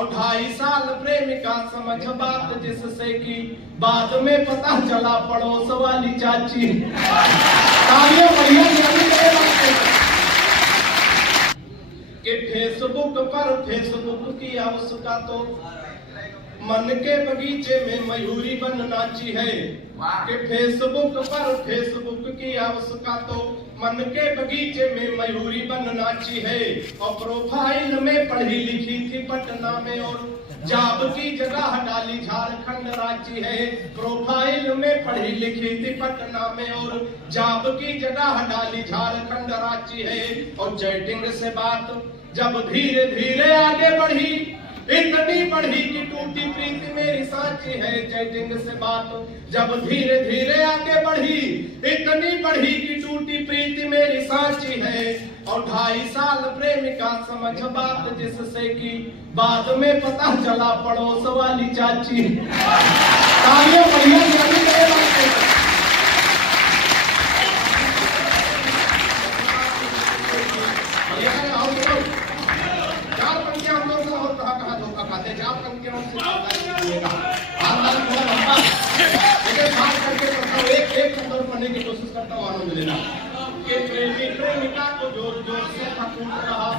और 2.5 साल प्रेमिका समझ बात जिससे कि बाद में पता चला पड़ोस वाली चाची। कि फेसबुक पर फेसबुक किया उसका तो मन के बगीचे में मयूरी बन नाची है। कि फेसबुक पर फेसबुक किया उसका तो मन के बगीचे में मयूरी बन नाची है। और प्रोफाइल में पढ़ी लिखी थी पटना में और जॉब की जगह डाली झारखंड रांची है। प्रोफाइल में पढ़ी लिखी थी पटना में और जॉब की जगह डाली झारखंड रांची है। और चैटिंग से बात जब धीरे धीरे आगे बढ़ी इतनी बढ़ी कि टूटी प्रीति मेरी साची है। चैटिंग से बात जब धीरे धीरे आगे बढ़ी इतनी बढ़ी कि टूटी प्रीति मेरी साची है। और 2.5 साल प्रेमिका समझ बात जिससे कि बाद में पता चला पड़ोस वाली चाची। तालियां बढ़िया एक नंबर पढ़ने की कोशिश करता हूँ, आनंद लेना। कि प्रेमी प्रेमिका को जोर जोर से कूट रहा।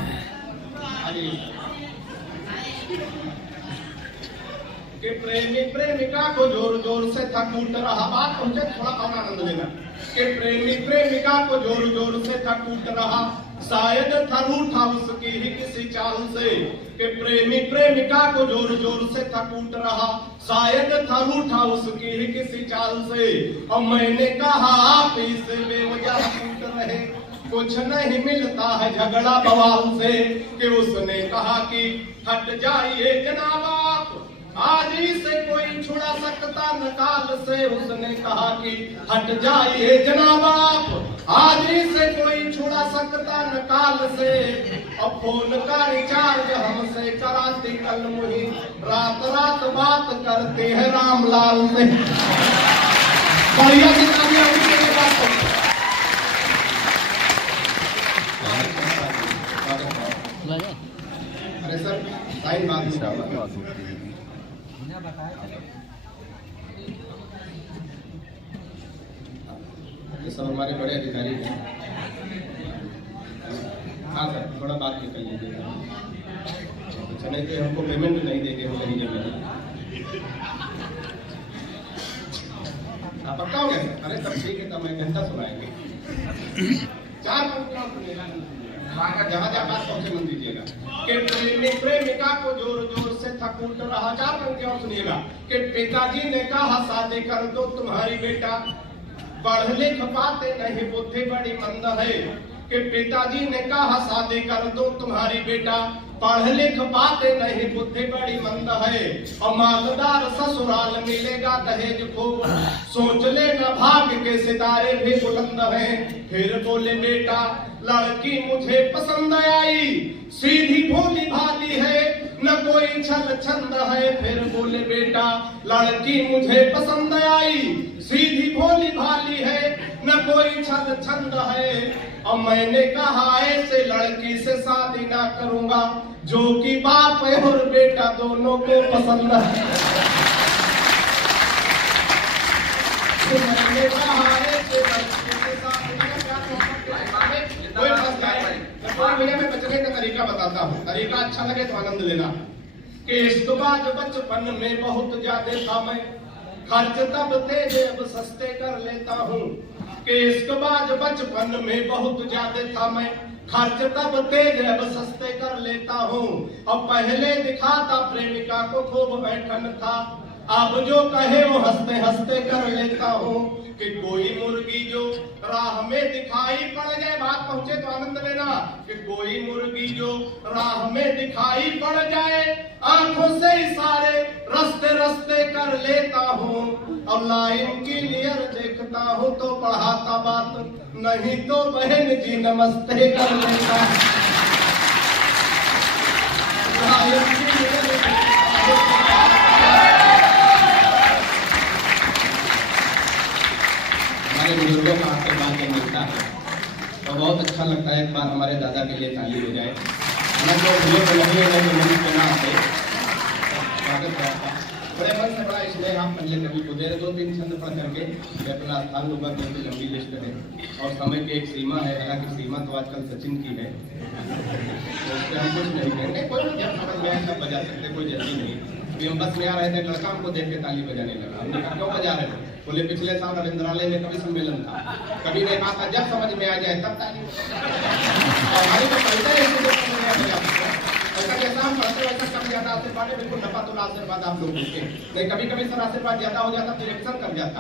कि प्रेमी प्रेमिका को जोर जोर से था कूट रहा। बात पहुंचे थोड़ा और आनंद लेना। कि प्रेमी प्रेमिका को जोर जोर से था कूट रहा। शायद था रूठा उसकी ही किसी चाल से। कि प्रेमी प्रेमिका को जोर जोर से था कूट रहा। शायद था रूठा उसकी ही किसी चाल से। और मैंने कहा आप इसे बेवजह कूट रहे, कुछ नहीं मिलता है झगड़ा बवाल से। कि उसने कहा कि हट जाइए जनाब आप, आज ही से कोई छुड़ा सकता नकाल से। उसने कहा कि हट जाइए जनाब आप, आज ही से कोई छुड़ा सकता नकाल से। और फोन का रिचार्ज हमसे कराती कल मुही, रात रात बात करते हैं रामलाल से। बढ़िया किताबियां अरे सर साइन बात ये सब हमारे बड़े अधिकारी हैं। हाँ सर थोड़ा बात निकल लीजिएगा। चले कि हमको पेमेंट नहीं देंगे वो कहीं जगह। आप पक्का हो गया सर? अरे सब ठीक है, तब मैं घंटा सुनाएंगे। 4 जहाँ जहाँ बात पहुंचे मन दीजिएगा। कि प्रेमी प्रेमिका को जोर जोर से था कूट रहा। 4 पंक्ति और सुनिएगा। कि पिताजी ने कहा शादी कर दो तुम्हारी बेटा, पढ़ लिख पाते नहीं बुद्धि बड़ी मंद है। कि पिताजी ने कहा शादी कर दो तुम्हारी बेटा, पढ़ लिख पाते नहीं बुद्धि बड़ी मंद है। और मालदार ससुराल मिलेगा दहेज खूब, सोच लेना भाग्य के सितारे भी बुलंद हैं। फिर बोले बेटा लड़की मुझे पसंद आई, सीधी भोली भाली है न कोई छल छंद है। फिर बोले बेटा लड़की मुझे पसंद आई, सीधी भोली भाली है न कोई छल छंद है। और मैंने कहा ऐसे लड़की से शादी ना करूंगा जो कि बाप और बेटा दोनों को पसंद है। तो मैंने कहा ऐसे लड़की से शादी ना भैया मैं बचने का तरीका बताता हूँ, तरीका अच्छा लगे तो आनंद लेना। कि इसके बाद बचपन में बहुत ज्यादा था मैं, खर्च तब तेज अब सस्ते कर लेता हूँ। कि इसके बाद बचपन में बहुत ज्यादा था मैं, खर्च तब तेज अब सस्ते कर लेता हूँ। अब पहले दिखाता प्रेमिका को खूब बैठन था, अब जो कहे वो हंसते हंसते कर लेता हूँ। कि कोई मुर्गी जो राह में दिखाई पड़ जाए, बात पहुंचे तो आनंद लेना। कि कोई मुर्गी जो राह में दिखाई पड़ जाए, आंखों से इशारे रस्ते रस्ते कर लेता हूँ। और लाइन क्लियर देखता हूँ तो पढ़ाता बात, नहीं तो बहन जी नमस्ते कर लेता हूँ। हमारे बुजुर्गों का आशीर्वाद जब मिलता है तो बहुत अच्छा लगता है। एक बार हमारे दादा के लिए ताली हो जाए। मैं तो मुझे तो लगे मन के ना आते ले कभी को दे रहे 2-3 छंद पढ़ करके मैं अपना स्थान लूंगा, क्योंकि लंबी लिस्ट है और समय की एक सीमा है। हालांकि सीमा तो आजकल सचिन की है, तो उससे हम कुछ नहीं कहेंगे। कोई जब समझ में आए तब बजा सकते, कोई जल्दी नहीं। अभी हम बस में आ रहे थे, लड़का हमको देख के ताली बजाने लगा। हमने कहा क्यों बजा रहे थे? बोले पिछले साल रविंद्रालय में कवि सम्मेलन था, कवि ने कहा था जब समझ में आ जाए तब ताली। हमारी तो पढ़ते ऐसा जैसा हम पढ़ते वैसा कम ज्यादा आशीर्वाद है, बिल्कुल नफा तो आशीर्वाद आप लोग देते हैं। कभी कभी सर आशीर्वाद ज्यादा हो जाता तो रिएक्शन कर जाता।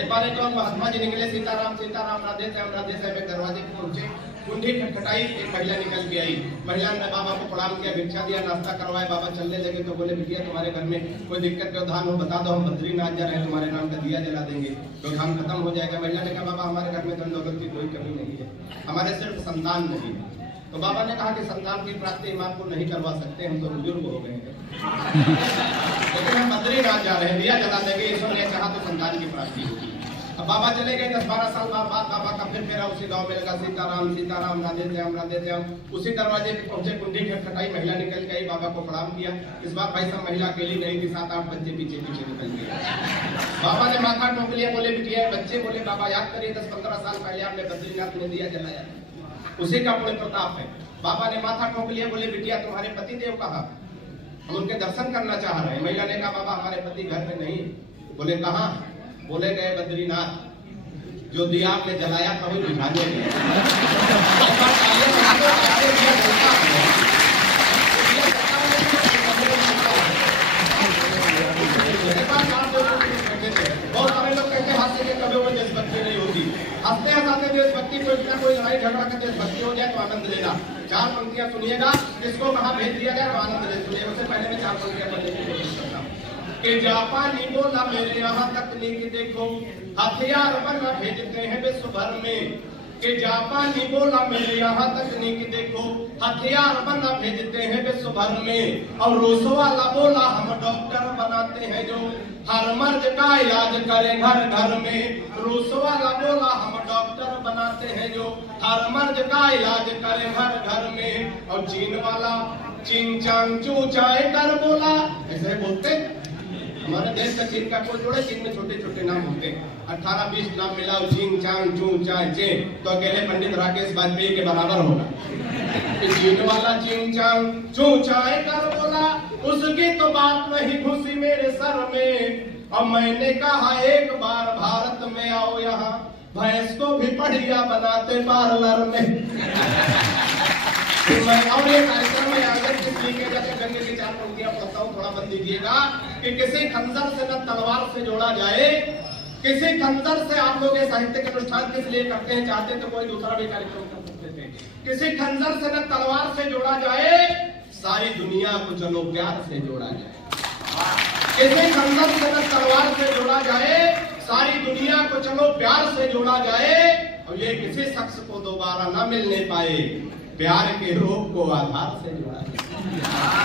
एक बार एक महात्मा जी निकले, सीताराम सीताराम राधे श्याम में दरवाजे पे पहुंचे, कुंडी खटखटाई, एक महिला निकल के आई। महिला ने बाबा को प्रणाम किया, भिक्षा दिया, नाश्ता करवाया। बाबा चलने लगे तो बोले बिटिया तुम्हारे घर में कोई दिक्कत व्यवधान हो बता दो, हम बद्रीनाथ जा रहे हैं, तुम्हारे नाम का दिया जला देंगे, व्यवधान खत्म हो जाएगा। महिला ने कहा बाबा हमारे घर में धन दौलत की कोई कमी नहीं है, हमारे सिर्फ संतान नहीं है। तो बाबा ने कहा कि संतान की प्राप्ति हम आपको नहीं करवा सकते, हम तो बुजुर्ग हो गए हैं, लेकिन हम बद्रीनाथ जा रहे हैं, दिया जला देंगे, ईश्वर ने चाहा तो संतान की प्राप्ति होगी। अब बाबा चले गए। 10-12 साल बाद बाबा का फिर फेरा उसी गांव में लगा, सीताराम सीताराम राधे श्याम। उसी दरवाजे पे पहुंचे, कुंडी खटखटाई, महिला निकल के आई, बाबा को प्रणाम किया। इस बार भाई साहब महिला अकेली नहीं थी, 7-8 बच्चे पीछे पीछे निकल गए। बाबा ने माथा ठोक लिया, बोले बिटिया बच्चे, बोले बाबा याद करिए 10-15 साल पहले आपने बद्रीनाथ में दिया जलाया, उसी का पुण्य प्रताप है। बाबा ने माथा ठोक लिया, बोले बिटिया तुम्हारे पति देव कहाँ? हम उनके दर्शन करना चाह रहे हैं। महिला ने कहा बाबा हमारे पति घर में नहीं। बोले कहाँ? बोले गए बद्रीनाथ, जो दिया आपने जलाया था वही बुझाने गए। बहुत सारे लोग कहते हैं हास्य के कभी में देशभक्ति नहीं होती। हंसते हंसाते देशभक्ति को इतना कोई लड़ाई झगड़ा कर देशभक्ति हो जाए तो आनंद लेना। 4 पंक्तियां सुनिएगा, किसको कहाँ भेज दिया जाए तो आनंद ले सुनिए। उससे पहले मैं 4 पंक्तियां पढ़ने की कोशिश करता हूँ। कि जापानी बोला मेरे यहाँ तकनीक देखो, हथियार बना भेजते हैं विश्व भर में। कि जापानी बोला मेरे यहाँ तकनीक देखो, हथियार बना भेजते हैं विश्व भर में। और रूस वाला बोला हम डॉक्टर बनाते हैं जो हर मर्ज का इलाज करे घर घर में। रूस वाला बोला हम डॉक्टर बनाते हैं जो हर मर्ज का इलाज करे घर घर में। और चीन वाला चिंग चांग चू चाय कर बोला, ऐसे बोलते। हमारे देश का चीन का कोई जोड़े, चीन में छोटे छोटे नाम होते हैं, 18-20 नाम मिलाओ, चिंग चांग चू चाय चे, तो अकेले पंडित राकेश वाजपेयी के बराबर होगा। चीन वाला चिंग चांग चू चाय कर बोला, उसकी तो बात नहीं घुसी मेरे सर में। और मैंने कहा एक बार भारत में आओ, यहाँ भैंस को भी बढ़िया बनाते पार्लर में। मैं और ये कार्यक्रम में आगे किसी जैसे गंगे की 4 पंक्तियां पढ़ता हूँ, थोड़ा मन दीजिएगा। कि किसी खंजर से न तलवार से जोड़ा जाए, किसी खंजर से आप लोग ये साहित्य के अनुष्ठान किस लिए करते हैं, चाहते तो कोई दूसरा भी कार्यक्रम कर सकते थे। किसी खंजर से न तलवार से जोड़ा जाए, सारी दुनिया को चलो प्यार से जोड़ा जाए। किसी खंजर से न तलवार से जोड़ा जाए, सारी दुनिया को चलो प्यार से जोड़ा जाए। और ये किसी शख्स को दोबारा न मिलने पाए, प्यार के रोग को आधार से जोड़ा जाए।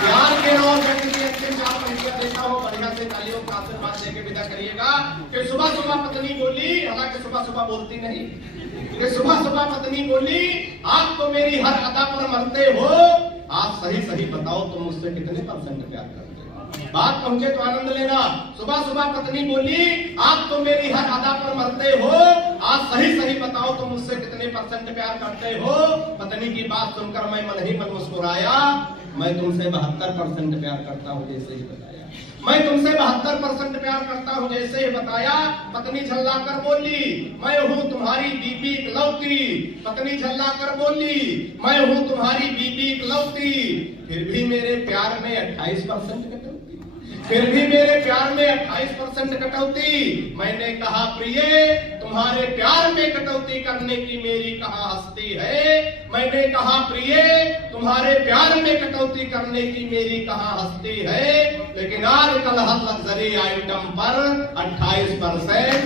प्यार के रोग के अच्छे 4 पंक्तियां देता हो, बढ़िया से तालियों का आशीर्वाद देके विदा करिएगा। कि सुबह सुबह पत्नी बोली, हालांकि सुबह सुबह बोलती नहीं, कि सुबह सुबह पत्नी बोली आप तो मेरी हर अदा पर मरते हो, आप सही सही बताओ तुम मुझसे कितने % प्यार करते हो। बात पहुंचे तो आनंद लेना। सुबह सुबह पत्नी बोली आप तो मेरी हर अदा पर मरते हो, आज सही सही बताओ तुम मुझसे कितने % प्यार करते हो। पत्नी की बात सुनकर मैं मन ही मन मुस्कुराया, मैं तुमसे 72% प्यार करता हूँ जैसे ही बताया। मैं तुमसे 72% प्यार करता हूँ जैसे ही बताया। पत्नी झल्लाकर बोली मैं हूँ तुम्हारी बीबी इकलौती। पत्नी झल्लाकर बोली मैं हूँ तुम्हारी बीबी इकलौती। फिर भी मेरे प्यार में 28% कटौती, फिर भी मेरे प्यार में 28% कटौती। मैंने कहा प्रिय तुम्हारे प्यार में कटौती करने की मेरी कहाँ हस्ती है। मैंने कहा प्रिय तुम्हारे प्यार में कटौती करने की मेरी कहाँ हस्ती है। लेकिन आजकल हर लग्जरी आइटम पर 28%